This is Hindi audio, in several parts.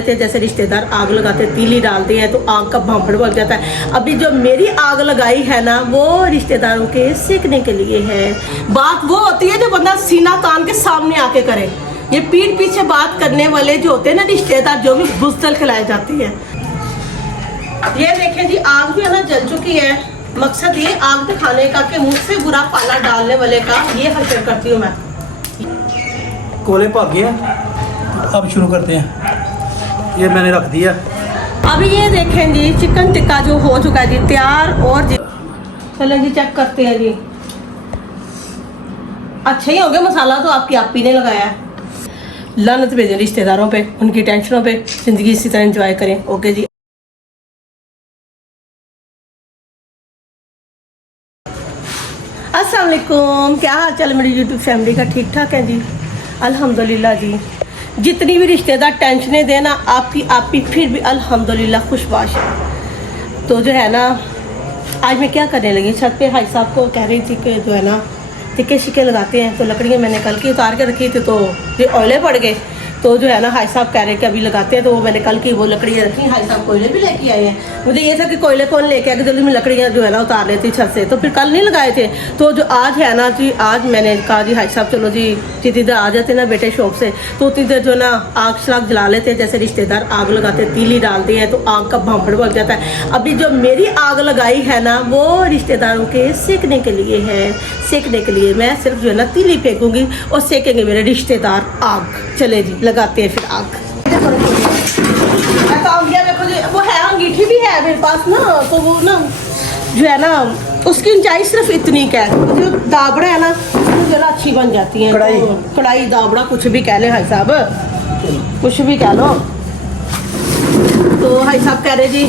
जैसे रिश्तेदार आग लगाते हैं, तीली डालते हैं तो आग का भांपड़ बन जाता है। अभी जो मेरी आग लगाई है ना, वो रिश्तेदारों के सेकने के लिए है। बात वो होती है जो बंदा सीना तान के सामने आके करे। ये पीठ पीछे बात करने वाले जो होते हैं ना रिश्तेदार, जो भी बुज़दिल खिलाए जाती है। ये देखें जी, आग भी है ना जल चुकी है। मकसद ये आग दिखाने का कि मुझसे बुरा पाला डालने वाले का ये हशर करती हूँ मैं। कोले भाग गया, अब शुरू करते हैं। ये मैंने रख दिया। अभी ये देखें जी, चिकन टिक्का जो हो चुका है जी तैयार। और जी चलें जी चेक करते हैं जी। अच्छा ही हो गया मसाला तो आपकी आप ही ने लगाया है। लानत भेजें रिश्तेदारों पे, उनकी टेंशनों पे। जिंदगी इसी तरह एंजॉय करें। ओके जी। अस्सलाम वालेकुम, क्या हाल चाल मेरी यूट्यूब फैमिली का? ठीक ठाक है जी, अल्हम्दुलिल्लाह जी। जितनी भी रिश्तेदार टेंशनें देना आपकी फिर भी अल्हम्दुलिल्लाह खुशबाश है। तो जो है ना, आज मैं क्या करने लगी, छत पे भाई साहब को कह रही थी कि जो है ना टिक्के शिक्के लगाते हैं। तो लकड़ियाँ मैंने कल की उतार के रखी थी, तो ये ओले पड़ गए। तो जो है ना हाई साहब कह रहे कि अभी लगाते हैं, तो वो मैंने कल की वो लकड़ियाँ रखी। हाई साहब कोयले भी लेके आए हैं। मुझे ये था कि कोयले कौन लेके आए, जल्दी में लकड़ियाँ जो है ना उतार लेती छत से। तो फिर कल नहीं लगाए थे। तो जो आज है ना जी, आज मैंने कहा जी हाई साहब चलो जी जितनी देर आ जाते ना बेटे शौक से, तो उतनी देर जो ना आग शराग जला लेते हैं। जैसे रिश्तेदार आग लगाते हैं, तीली डालते हैं तो आग का भांपड़ बन जाता है। अभी जो मेरी आग लगाई है ना, वो रिश्तेदारों के सेकने के लिए है। सेकने के लिए मैं सिर्फ जो है ना तीली फेंकूंगी और सेकेंगे मेरे रिश्तेदार आग। चले जी लगाते हैं फिर आग। वो है अंगीठी भी है मेरे पास ना, तो वो ना जो है ना उसकी ऊंचाई सिर्फ इतनी का है। जो दाबड़ा है ना वो जरा अच्छी बन जाती है। कढ़ाई तो कढ़ाई दाबड़ा कुछ भी कह ले भाई साहब, कुछ भी कह लो। तो भाई साहब कह रहे जी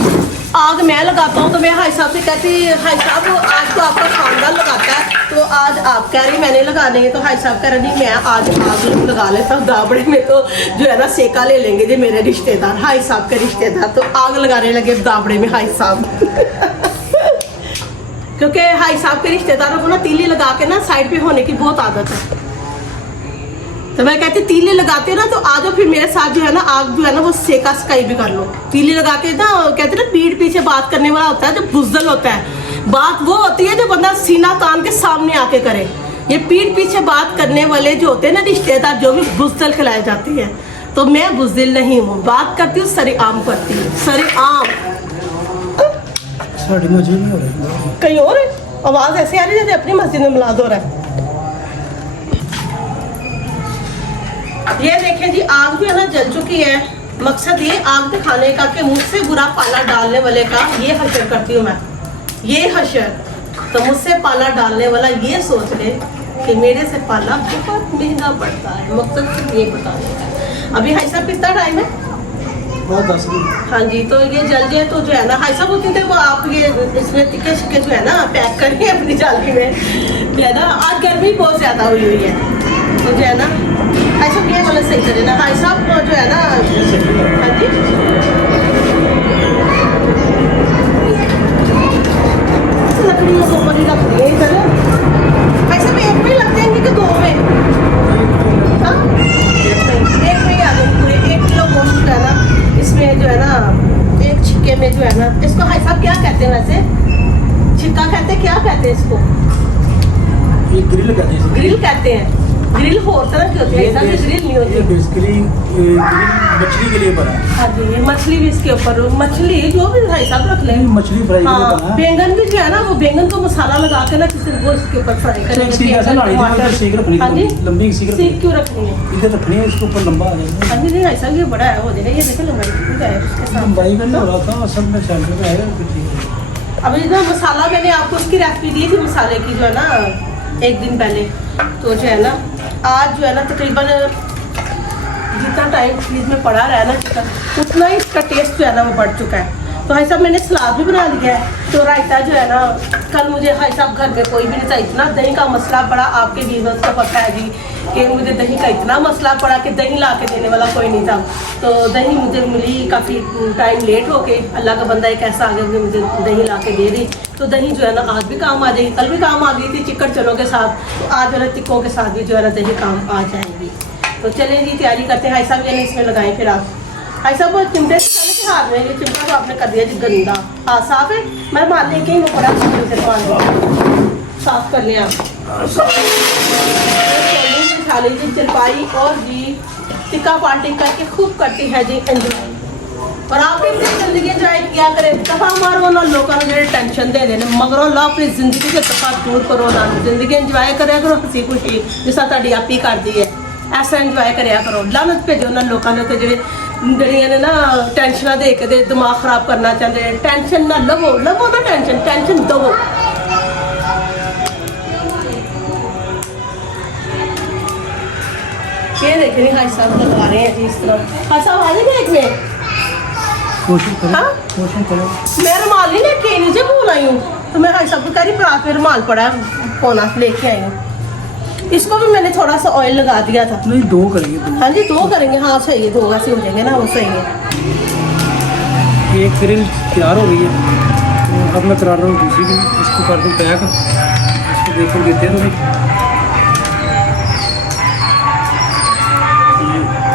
आग मैं लगाता हूँ। तो मैं हाई साहब से कहती हाई साहब आज तो आपका खानदान लगाता है, तो आज आप कह रही मैंने लगाने हैं। तो हाई साहब कह रहे नहीं मैं आज आग लगा लेता हूँ दाबड़े में, तो जो है ना सेका ले लेंगे जी मेरे रिश्तेदार, हाई साहब के रिश्तेदार। तो आग लगाने लगे दाबड़े में हाई साहब। क्योंकि हाई साहब के रिश्तेदारों को ना तीली लगा के ना साइड पे होने की बहुत आदत है। तो मैं कहती तीली लगाते ना तो आ जाओ फिर मेरे साथ जो है ना आग जो है ना वो सेका सकाई भी कर लो। तीली लगा के ना कहते ना पीठ पीछे बात करने वाला होता है जो बुज़दिल होता है। बात वो होती है जो बंदा सीना तान के सामने आके करे। ये पीठ पीछे बात करने वाले जो होते हैं ना रिश्तेदार, जो भी बुज़दिल खिलाए जाती है। तो मैं बुज़दिल नहीं हूँ, बात करती हूँ सरेआम करती हूँ, सरेआम। कहीं और आवाज ऐसे आ रही है जैसे अपनी मस्जिद में मिलाद हो रहा है। ये देखें जी, आग भी है ना जल चुकी है। मकसद ये आग दिखाने का कि मुझसे बुरा पाला डालने वाले का ये हशर करती हूँ मैं। ये हशर तो मुझसे पाला डालने वाला ये सोच ले कि मेरे से पाला बहुत महंगा पड़ता है। मकसद सिर्फ ये बताने का। अभी हाई साहब कितना टाइम है? हाँ जी, तो ये जल जाए तो जो है ना हाई साहब होती थे वो आप ये इसमें टिक्के शिक्के जो है ना पैक करके अपनी जाली में जो है ना। आज गर्मी बहुत ज्यादा हुई है तो जो है ना हाई साहब ये गलत सही करे ना हाई साहब जो है ना। हाँ जी, लकड़ियों को ऊपर ही रख दिए इधर। हाई साहब एक में लग जाएंगे कि दो में? हाँ एक में ही आ जाएंगे पूरे 1 किलो गोश्त जो है ना। इसमें जो है ना एक छिक्के में जो है ना, इसको हाई साहब क्या कहते हैं वैसे? छिक्का कहते हैं, क्या कहते हैं इसको? ये ग्रिल कहते हैं। ग्रिल कहते हैं। ग्रिल हो तरह की होती है, ऐसा ग्रिल नहीं होती। बेसिकली मछली के लिए बना है। हाँ जी, ये मछली भी इसके ऊपर, मछली जो भी भाई साहब रख लें। मछली फ्राई के लिए बना है। बैंगन भी जो है ना वो बैंगन को मसाला लगा के ना किसी वो इसके ऊपर फ्राई करेंगे। लंबी सीख क्यों रखनी है? इधर रखनी है, इसके ऊपर लंबा आ जाएगा। हाँ जी, नहीं ऐसा ये बड़ा है हो जाएगा। ये देखो लंबाई का नहीं हो रहा था, असल में सेंटर में है। अभी जो मसाला मैंने आपको उसकी रेसिपी दी थी मसाले की जो है ना 1 दिन पहले। तो जो है ना आज जो है ना तकरीबन जितना टाइम फ्रीज में पड़ा रहा है ना चिकन, उतना ही इसका टेस्ट जो है ना वो बढ़ चुका है। तो भाई साहब मैंने सलाद भी बना लिया है। तो रायता जो है ना, कल मुझे भाई साहब घर में कोई भी नहीं था, इतना दही का मसला पड़ा। आपके व्यूअर्स को पता है जी कि मुझे दही का इतना मसला पड़ा कि दही ला के देने वाला कोई नहीं था। तो दही मुझे मिली काफ़ी टाइम लेट होके। अल्लाह का बंदा एक ऐसा आ गया कि मुझे दही ला के दे दी। तो दही जो है ना आज भी काम आ जाएगी, कल भी काम आ गई थी चिकन चनों के साथ। तो आज जो है टिक्कों के साथ भी जो है ना दही काम आ जाएगी। तो चलें जी तैयारी करते हैं। हाई साहब ये इसमें लगाएं फिर आप। ऐसा वो चिमटे से खाने के हाथ में ये चिमटा तो आपने कर दिया जी गंदा। हाँ साफ है, मैं मार लेके ही पड़ा साफ कर लिया। खा लीजिए चरपाई और जी टिक्का पार्टी करके खूब करती है जी एंजॉय। और आप भी अपनी जिंदगी एंजॉय किया करें। दफा मारो ना लोगों ने जो टेंशन दे देने मगरों लो अपनी जिंदगी के दफा दूर करो ना, जिंदगी एंजॉय करा करो हंसी खुशी जिस ਤੁਹਾਡੀ ਆਪੀ ਕਰਦੀ ਹੈ ऐसा एंजॉय करिया करो। लानत भेजो ना लोगों ने ਜਿਹੜੀਆਂ ਨੇ ਨਾ ਟੈਨਸ਼ਨਾਂ ਦੇ ਕੇ ਤੇ ਦਿਮਾਗ ਖਰਾਬ ਕਰਨਾ ਚਾਹੁੰਦੇ ਨੇ। ਟੈਨਸ਼ਨ ਨਾ ਲਵੋ ਨਾ ਟੈਨਸ਼ਨ ਦਵੋ। ये देखिए भाई साहब लगा रहे हैं जी इस तरह। भाई साहब आ जाएंगे एक में कोशिश करो। हाँ? कोशिश करो। मैं रुमाल नहीं लेके आई, नीचे भूल आई हूँ तो मैं भाई साहब को कह रही रात में रुमाल पड़ा है कोना लेके आई हूँ। इसको भी मैंने थोड़ा सा ऑयल लगा दिया था। नहीं दो करेंगे दो। हाँ जी दो करेंगे। हाँ सही है, दो वैसे हो जाएंगे ना, वो सही है। ये एक ग्रिल तैयार हो गई है तो अब मैं करा रहा हूँ दूसरी भी। इसको कर दूँ पैक, इसको देखो देते हैं थोड़ी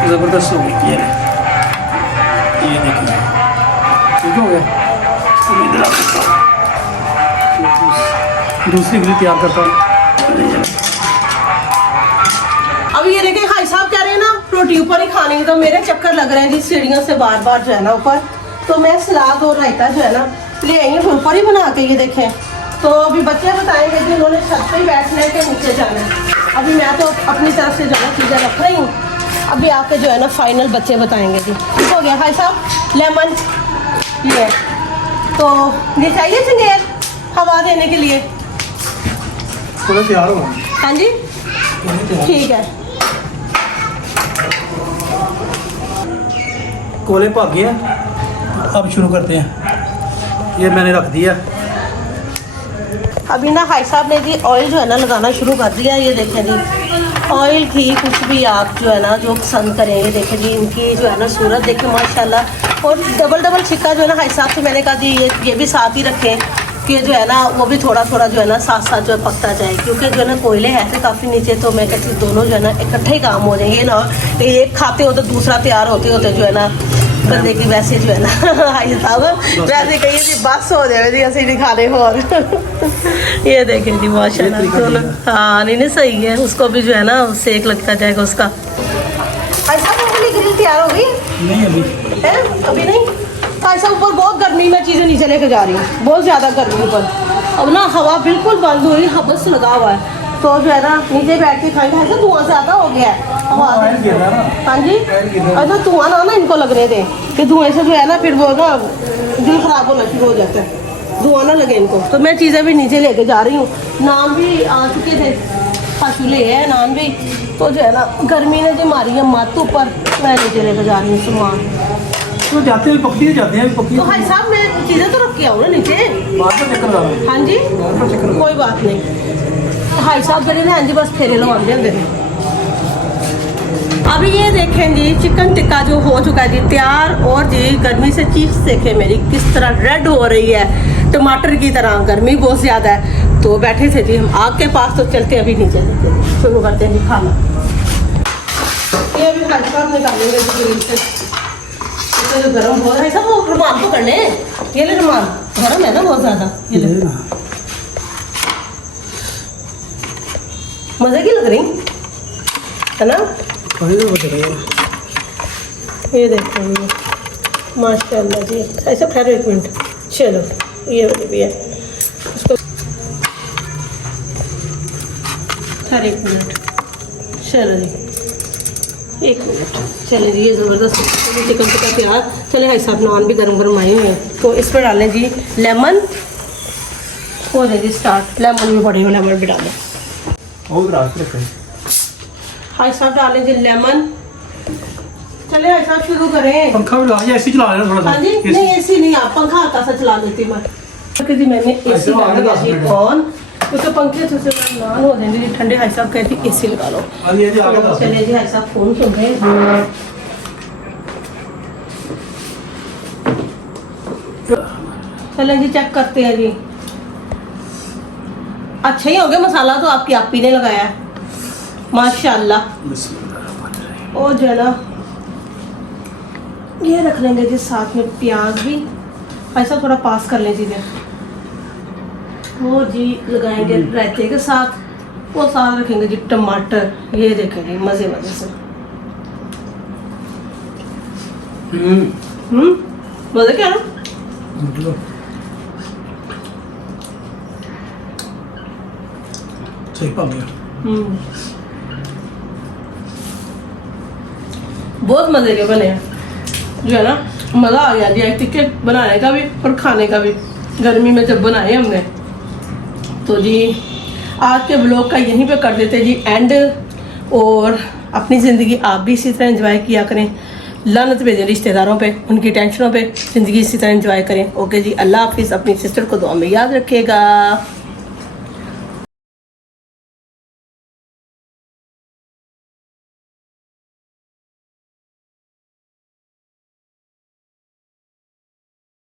ज़बरदस्त हो गई। ये देखिए ठीक हो गया। इसको मैं इधर दूसरी ग्रिल तैयार करता हूँ। अब ये देखें भाई साहब कह रहे हैं ना रोटी ऊपर ही खाने की, तो मेरे चक्कर लग रहे हैं जी सीढ़ियों से बार बार जो है ना ऊपर। तो मैं सलाद और रायता जो है ना ले आई हूँ ऊपर ही बना के। ये देखें तो अभी बच्चे बताएंगे कि उन्होंने छत पे ही बैठना है कि नीचे जाना है। अभी मैं तो अपनी तरफ से जो है चीज़ें रख रही हूँ, अभी आके जो है ना फाइनल बच्चे बताएंगे जी। ठीक हो गया भाई साहब। लेमन ये तो ये चाहिए चंगेर हवा देने के लिए। थोड़ा तैयार हो। हाँ जी ठीक है। कोले भाग गए हैं, अब शुरू करते हैं। ये मैंने रख दिया। अभी ना भाई साहब ने जी ऑयल जो है ना लगाना शुरू कर दिया। ये देखें जी ऑयल घी कुछ भी आप जो है ना जो पसंद करें। ये देखें जी इनकी जो है ना सूरत देखें माशाल्लाह। और डबल छिक्का जो है ना भाई साहब से मैंने कहा जी ये भी साथ ही रखें कि जो है ना वो भी थोड़ा थोड़ा जो है ना साथ साथ जो है पकता जाए, क्योंकि जो है ना कोयले है थे काफ़ी नीचे। तो मैं कहती दोनों जो है ना इकट्ठे ही काम हो जाएंगे ना, एक खाते हो तो दूसरा तैयार होते होते जो है ना बंदे की वैसे जो है ना भाई साहब वैसे कहिए जी बस हो जाए जी ऐसे नहीं खाने और ये देखें जी माशाल्लाह दोनों। हाँ नहीं सही है, उसको भी जो है ना सेक लगता जाएगा उसका। भाई साहब अपनी ग्रिल तैयार हो गई? नहीं अभी है अभी नहीं। भाई साहब ऊपर बहुत गर्मी में चीज़ें नीचे लेके जा रही हूँ, बहुत ज़्यादा गर्मी ऊपर। अब ना हवा बिल्कुल बंद हुई, हबस लगा हुआ है तो जो है ना नीचे बैठ के खाएंगे। ऐसा धुआं ज़्यादा हो गया है हवा। हाँ जी ऐसा धुआं ना इनको लगने दें कि धुएं से जो है ना फिर वो ना दिल ख़राब होना शुरू हो जाता है। धुआं ना लगे इनको। तो मैं चीज़ें भी नीचे लेके जा रही हूँ। नान भी आ चुके थे, चूल्हे है नान भी। तो जो है ना गर्मी ने जो मारी है मत ऊपर, मैं नीचे लेके जा रही हूँ सामान। तो जाते हैं पक्की जाते हैं पक्की। तो भाई साहब मैं चीज़ें तो रख के आऊँ ना नीचे। बाहर का चक्कर लगा। हाँ जी कोई बात नहीं। भाई साहब मेरे हाँ जी बस फेरे लगवाते होंगे। अभी ये देखें जी चिकन टिक्का जो हो चुका है जी तैयार। और जी गर्मी से चीज़ देखें मेरी किस तरह रेड हो रही है टमाटर की तरह। गर्मी बहुत ज़्यादा है तो बैठे थे जी हम आग के पास। तो चलते अभी नीचे शुरू करते हैं जी खाना। ये अभी भाई साहब निकालेंगे ग्रिल से तो गर्म हो रहा है। सब वो रुमाल को करने ये ले रुमाल गर्म है ना बहुत ज़्यादा। ये ले मज़े की लग रही है ना। ये देखो ये माशाल्लाह जी। ऐसा ठहरो एक मिनट। चलो ये वाली भी है उसको ठहर एक मिनट। चलो जी एक मिनट। चले जी ये ज़बरदस्त चिकन टिक्का तैयार। चले भाई साहब नान भी गर्म गर्म आए हुए हैं तो इस पर डालें जी लेमन। हो जाए जी स्टार्ट। लेमन भी पड़े हुए, लेमन भी डालें। भाई साहब डालें जी लेमन। चले भाई साहब शुरू करें। पंखा भी लगा ऐसी चला लेना थोड़ा सा। हाँ जी नहीं एसी नहीं, आप पंखा हल्का सा चला लेती मैं क्योंकि जी मैंने एसी लगा दिया जी ऑन। तो पंखे से नान हो जाएंगे जी ठंडे। भाई साहब कहती एसी लगा लो। चलिए जी भाई साहब फोन सुन रहे हैं। चले जी चेक करते हैं जी। अच्छा ही हो गया मसाला तो आपकी आपी ने लगाया है माशाल्लाह। और जो है ना ये रख लेंगे जी साथ में प्याज भी, ऐसा थोड़ा पास कर लें चीज़ें। वो जी लगाएंगे रायते के साथ, वो साथ रखेंगे जी टमाटर। ये देखेंगे मज़े मज़े से। मज़े क्या ना। मतलब सही पा गया। बहुत मज़े के बने हैं, जो है ना मज़ा आ गया जी एक टिक्के बनाने का भी और खाने का भी, गर्मी में जब बनाए हमने। तो जी आज के ब्लॉग का यहीं पे कर देते जी एंड, और अपनी ज़िंदगी आप भी इसी तरह एंजॉय किया करें, लानत भेजें रिश्तेदारों पे, उनकी टेंशनों पे, ज़िंदगी इसी तरह एंजॉय करें। ओके जी, अल्लाह हाफिज़। अपनी सिस्टर को दुआ में याद रखिएगा।